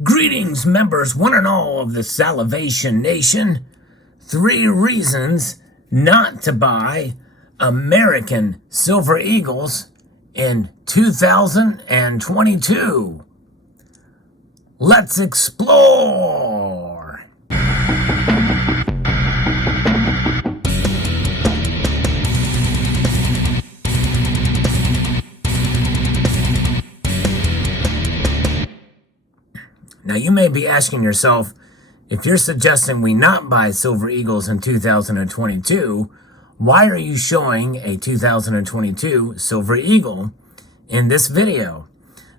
Greetings, members, one and all of the Salivation Nation. 3 reasons not to buy American Silver Eagles in 2022. Let's explore. Now, you may be asking yourself, if you're suggesting we not buy Silver Eagles in 2022, why are you showing a 2022 Silver Eagle in this video?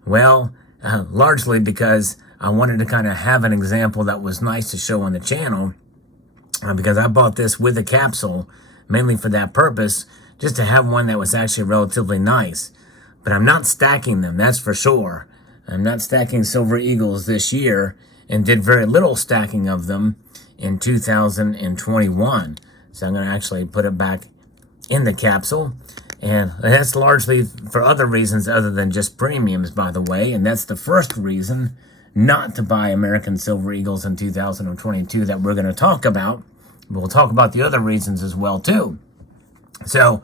Well, largely because I wanted to kind of have an example that was nice to show on the channel, because I bought this with a capsule, mainly for that purpose, just to have one that was actually relatively nice. But I'm not stacking them, that's for sure. I'm not stacking Silver Eagles this year and did very little stacking of them in 2021. So I'm going to actually put it back in the capsule. And that's largely for other reasons other than just premiums, by the way. And that's the first reason not to buy American Silver Eagles in 2022 that we're going to talk about. We'll talk about the other reasons as well, too. So,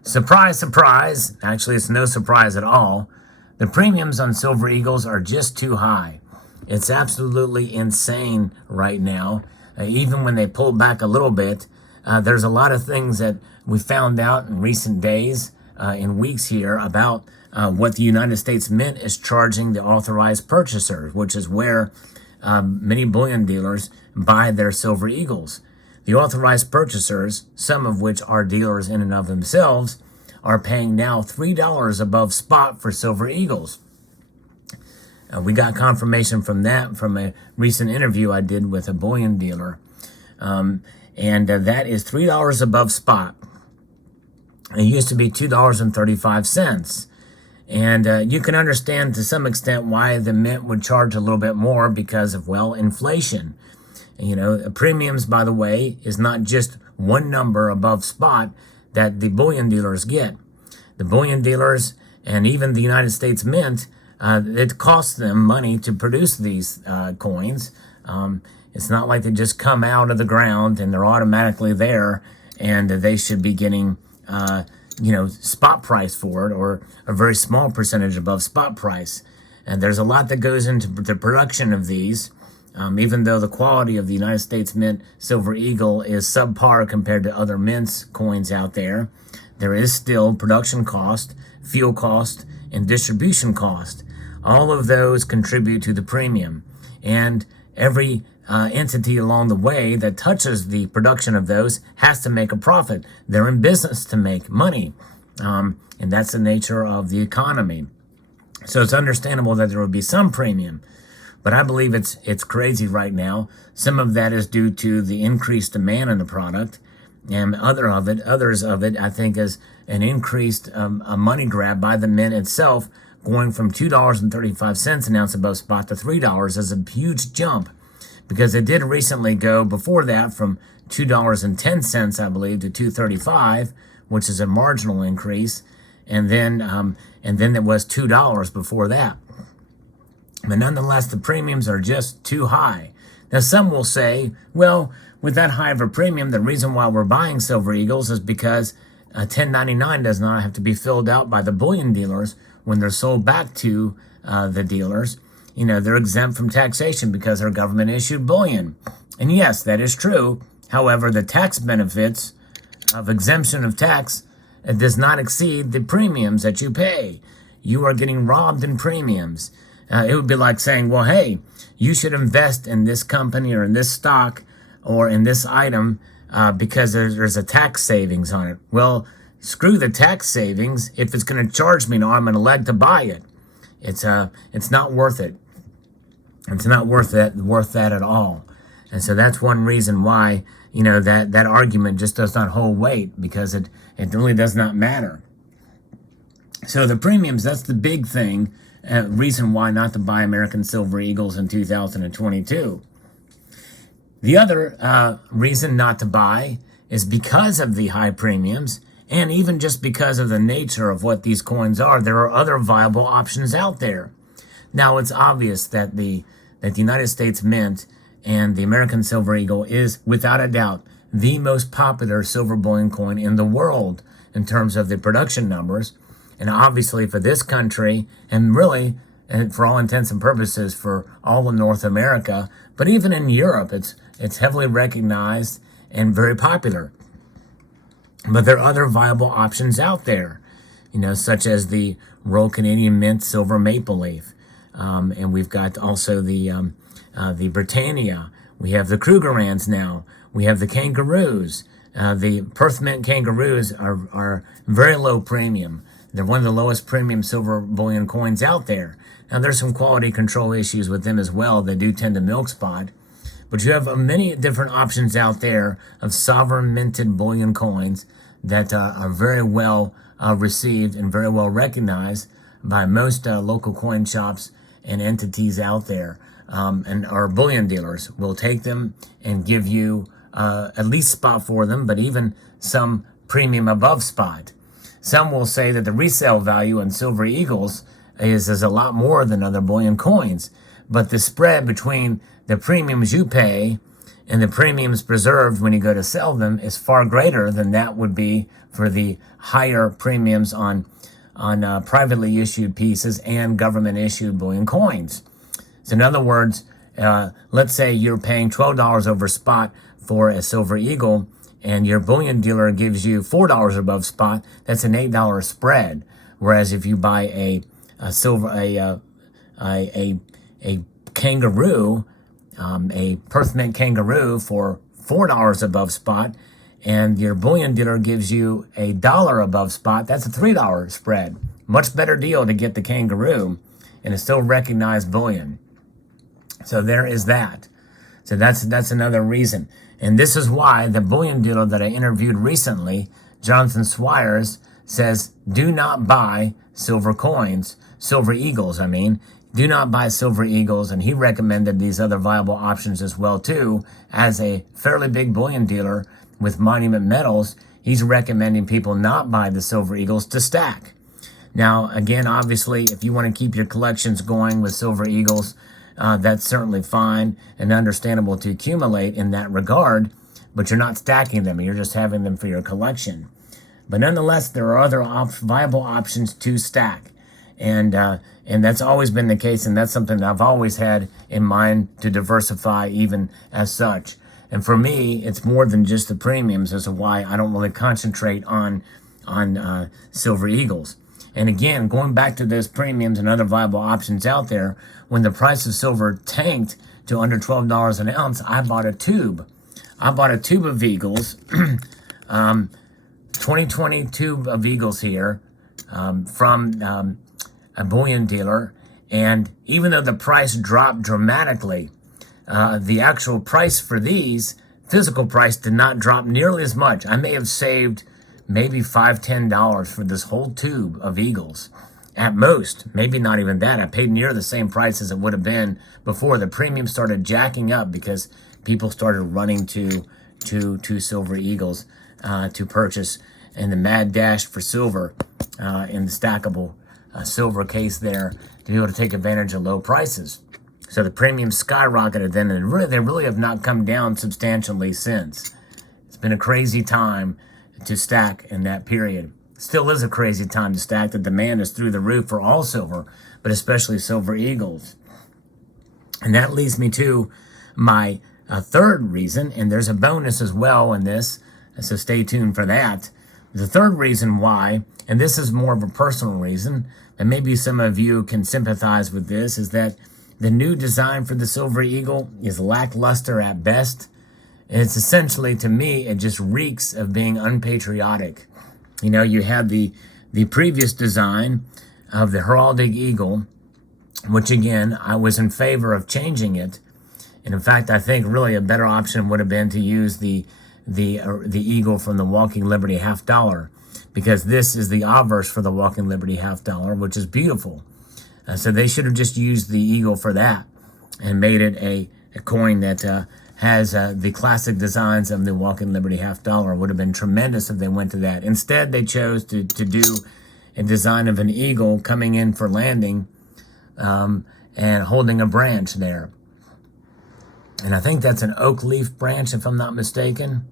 surprise, surprise. Actually, it's no surprise at all. The premiums on Silver Eagles are just too high. It's absolutely insane right now. Even when they pull back a little bit, there's a lot of things that we found out in recent days, in weeks here, about what the United States Mint is charging the authorized purchasers, which is where many bullion dealers buy their Silver Eagles. The authorized purchasers, some of which are dealers in and of themselves, are paying now $3 above spot for Silver Eagles. We got confirmation from that from a recent interview I did with a bullion dealer. And that is $3 above spot. It used to be $2.35. And you can understand to some extent why the Mint would charge a little bit more because of, well, inflation. You know, premiums, by the way, is not just one number above spot that the bullion dealers get. The bullion dealers and even the United States Mint, it costs them money to produce these coins. It's not like they just come out of the ground and they're automatically there and they should be getting, spot price for it or a very small percentage above spot price. And there's a lot that goes into the production of these. Even though the quality of the United States Mint Silver Eagle is subpar compared to other mints coins out there, there is still production cost, fuel cost, and distribution cost. All of those contribute to the premium. And every entity along the way that touches the production of those has to make a profit. They're in business to make money. And that's the nature of the economy. So it's understandable that there would be some premium. But I believe it's crazy right now. Some of that is due to the increased demand in the product, and others of it, I think, is an increased a money grab by the Mint itself, going from $2.35 an ounce above spot to $3 is a huge jump, because it did recently go before that from $2.10, I believe, to $2.35, which is a marginal increase, and then it was $2 before that. But nonetheless, the premiums are just too high. Now, some will say, well, with that high of a premium, the reason why we're buying Silver Eagles is because 1099 does not have to be filled out by the bullion dealers when they're sold back to the dealers. You know, they're exempt from taxation because they're government-issued bullion. And yes, that is true. However, the tax benefits of exemption of tax does not exceed the premiums that you pay. You are getting robbed in premiums. It would be like saying, well, hey, you should invest in this company or in this stock or in this item because there's a tax savings on it. Well, screw the tax savings. If it's going to charge me an arm and a leg to buy it, it's not worth it. It's not worth that at all. And so that's one reason why, you know, that argument just does not hold weight, because it really does not matter. So the premiums, that's the big thing. Reason why not to buy American Silver Eagles in 2022. The other reason not to buy is because of the high premiums, and even just because of the nature of what these coins are. There are other viable options out there. Now, it's obvious that the that the United States Mint and the American Silver Eagle is, without a doubt, the most popular silver bullion coin in the world in terms of the production numbers. And obviously for this country, and really, and for all intents and purposes, for all of North America, but even in Europe, it's heavily recognized and very popular. But there are other viable options out there, such as the Royal Canadian Mint Silver Maple Leaf. And we've got also the Britannia. We have the Krugerrands now. We have the Kangaroos. The Perth Mint Kangaroos are very low premium. They're one of the lowest premium silver bullion coins out there. Now, there's some quality control issues with them as well. They do tend to milk spot. But you have many different options out there of sovereign minted bullion coins that are very well received and very well recognized by most local coin shops and entities out there. And our bullion dealers will take them and give you at least spot for them, but even some premium above spot. Some will say that the resale value on Silver Eagles is a lot more than other bullion coins, but the spread between the premiums you pay and the premiums preserved when you go to sell them is far greater than that would be for the higher premiums on privately issued pieces and government issued bullion coins. So in other words, let's say you're paying $12 over spot for a Silver Eagle, and your bullion dealer gives you $4 above spot. That's an $8 spread. Whereas if you buy a kangaroo, a Perth Mint Kangaroo for $4 above spot, and your bullion dealer gives you $1 above spot, that's a $3 spread. Much better deal to get the kangaroo, and it's still recognized bullion. So there is that. So that's another reason. And this is why the bullion dealer that I interviewed recently, Jonathan Swires, says, do not buy silver coins, Silver Eagles, I mean. Do not buy Silver Eagles, and he recommended these other viable options as well, too. As a fairly big bullion dealer with Monument Metals, he's recommending people not buy the Silver Eagles to stack. Now, again, obviously, if you want to keep your collections going with Silver Eagles, that's certainly fine and understandable to accumulate in that regard, but you're not stacking them. You're just having them for your collection. But nonetheless, there are other viable options to stack. And that's always been the case, and that's something that I've always had in mind to diversify even as such. And for me, it's more than just the premiums as to why I don't really concentrate on Silver Eagles. And again, going back to those premiums and other viable options out there, when the price of silver tanked to under $12 an ounce, I bought a tube. I bought a tube of Eagles, 2020 tube of Eagles here from a bullion dealer. And even though the price dropped dramatically, the actual price for these, physical price, did not drop nearly as much. I may have saved maybe $5-10 for this whole tube of Eagles. At most, maybe not even that. I paid near the same price as it would have been before the premium started jacking up because people started running to Silver Eagles to purchase, and the mad dash for silver in the stackable silver case there to be able to take advantage of low prices. So the premium skyrocketed then, and they really have not come down substantially since. It's been a crazy time to stack in that period. Still is a crazy time to stack. The demand is through the roof for all silver, but especially Silver Eagles. And that leads me to my third reason, and there's a bonus as well in this, so stay tuned for that. The third reason why, and this is more of a personal reason, and maybe some of you can sympathize with this, is that the new design for the Silver Eagle is lackluster at best. And it's essentially, to me, it just reeks of being unpatriotic. You know, you had the previous design of the heraldic eagle, which again, I was in favor of changing it. And in fact, I think really a better option would have been to use the eagle from the Walking Liberty half dollar, because this is the obverse for the Walking Liberty half dollar, which is beautiful. So they should have just used the eagle for that and made it a coin that has the classic designs of the Walking Liberty half dollar. It would have been tremendous if they went to that. Instead, they chose to do a design of an eagle coming in for landing and holding a branch there. And I think that's an oak leaf branch, if I'm not mistaken.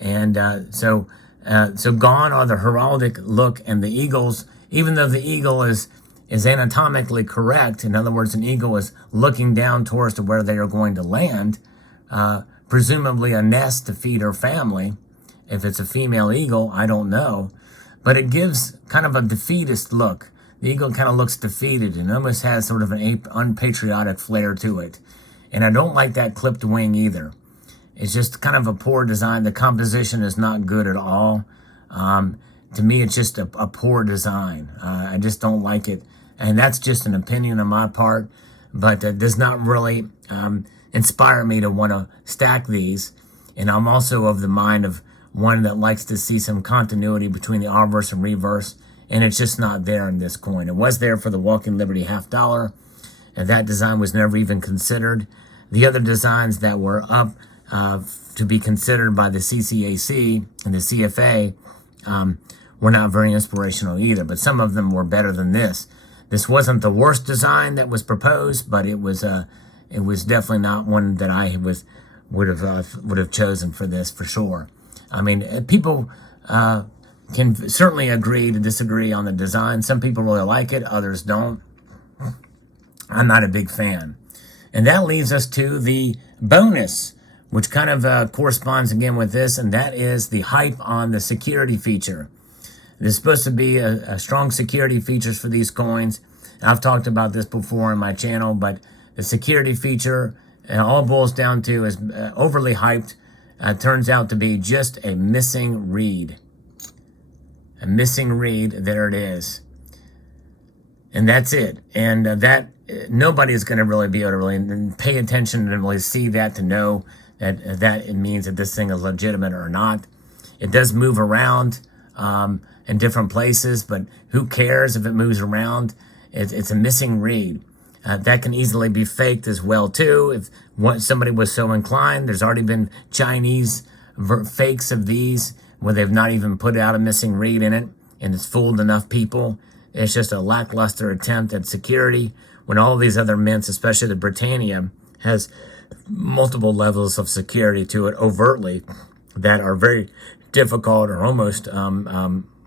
And so gone are the heraldic look and the eagles. Even though the eagle is anatomically correct, in other words, an eagle is looking down towards to where they are going to land, presumably a nest to feed her family. If it's a female eagle, I don't know. But it gives kind of a defeatist look. The eagle kind of looks defeated and almost has sort of an unpatriotic flair to it. And I don't like that clipped wing either. It's just kind of a poor design. The composition is not good at all. To me, it's just a poor design. I just don't like it. And that's just an opinion on my part, but it does not really inspire me to want to stack these. And I'm also of the mind of one that likes to see some continuity between the obverse and reverse, and it's just not there in this coin. It was there for the Walking Liberty $50, and that design was never even considered. The other designs that were up to be considered by the CCAC and the CFA were not very inspirational either, but some of them were better than this. This wasn't the worst design that was proposed, but it was definitely not one that I would have chosen for this for sure. I mean, people can certainly agree to disagree on the design. Some people really like it, others don't. I'm not a big fan. And that leads us to the bonus, which kind of corresponds again with this, and that is the hype on the security feature. There's supposed to be a strong security features for these coins. I've talked about this before on my channel, but the security feature, it all boils down to is overly hyped. Turns out to be just a missing read. A missing read, there it is. And that's it. And that nobody is going to really be able to really pay attention and really see that to know that it means that this thing is legitimate or not. It does move around in different places, but who cares if it moves around? It's a missing read. That can easily be faked as well too. If somebody was so inclined, there's already been Chinese fakes of these where they've not even put out a missing read in it, and it's fooled enough people. It's just a lackluster attempt at security when all these other mints, especially the Britannia, has multiple levels of security to it overtly that are very difficult or almost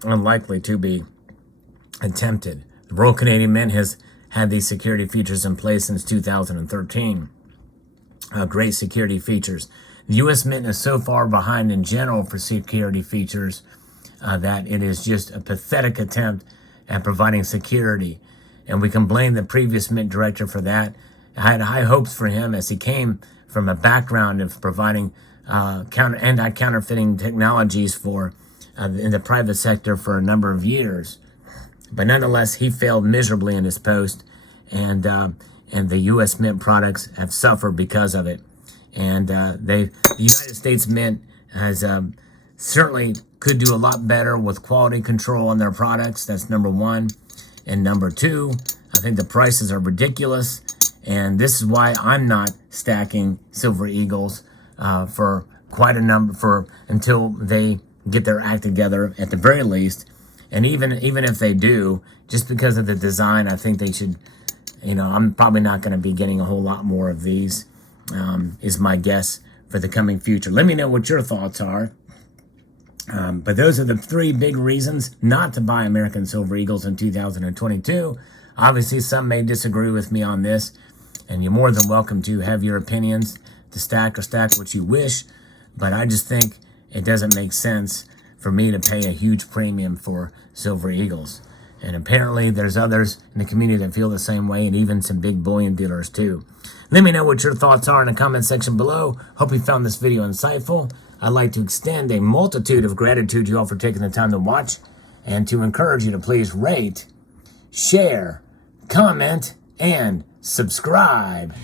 unlikely to be attempted. The Royal Canadian Mint has had these security features in place since 2013. Great security features. The U.S. Mint is so far behind in general for security features that it is just a pathetic attempt at providing security. And we can blame the previous Mint director for that. I had high hopes for him as he came from a background of providing anti-counterfeiting technologies for in the private sector for a number of years. But nonetheless, he failed miserably in his post, and the U.S. Mint products have suffered because of it. And the United States Mint has certainly could do a lot better with quality control on their products. That's number one. And number two, I think the prices are ridiculous, and this is why I'm not stacking Silver Eagles for quite a number until they get their act together at the very least. And even if they do, just because of the design, I think they should, I'm probably not going to be getting a whole lot more of these, is my guess for the coming future. Let me know what your thoughts are. But those are the three big reasons not to buy American Silver Eagles in 2022. Obviously, some may disagree with me on this, and you're more than welcome to have your opinions, to stack what you wish. But I just think it doesn't make sense for me to pay a huge premium for Silver Eagles. And apparently there's others in the community that feel the same way, and even some big bullion dealers too. Let me know what your thoughts are in the comment section below. Hope you found this video insightful. I'd like to extend a multitude of gratitude to you all for taking the time to watch, and to encourage you to please rate, share, comment, and subscribe.